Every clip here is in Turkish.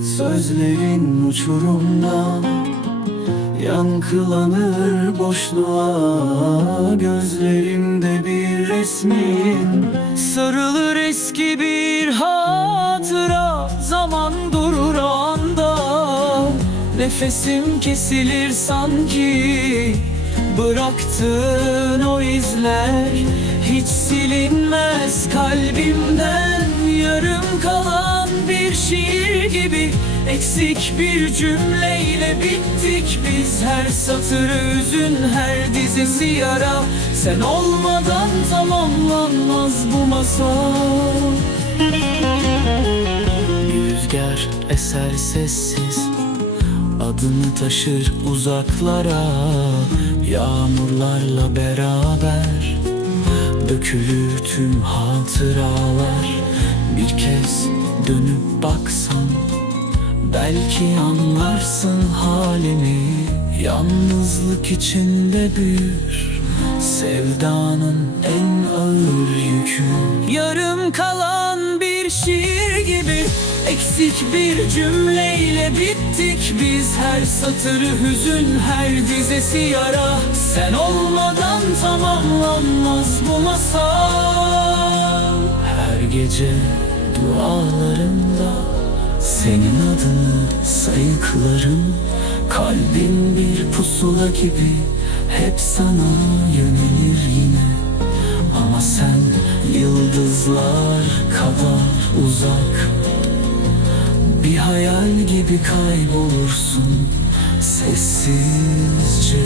Sözlerin uçurumda yankılanır boşluğa. Gözlerimde bir resmin sarılır eski bir hatıra. Zaman durur o anda, nefesim kesilir sanki. Bıraktığın o izler hiç silinmez kalbimden. Yarım kalan bir şiir gibi, eksik bir cümleyle bittik biz. Her satırı hüzün, her dizesi yara. Sen olmadan tamamlanmaz bu masal. Bir rüzgar eser sessiz, adını taşır uzaklara. Yağmurlarla beraber dökülür tüm hatıralar. Bir kez dönüp baksan belki anlarsın halimi. Yalnızlık içinde büyür sevdanın en ağır yükü. Yarım kalan bir şiir gibi, eksik bir cümleyle bittik biz. Her satırı hüzün, her dizesi yara. Sen olmadan tamamlanmaz bu masal. Her gece dualarımda senin adını sayıklarım. Kalbim bir pusula gibi, hep sana yönelir yine. Ama sen yıldızlar kadar uzak, bir hayal gibi kaybolursun sessizce.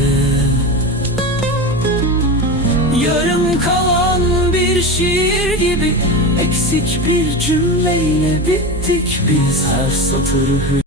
Yarım kalan bir şiir gibi, eksik bir cümleyle bittik biz. Her satırı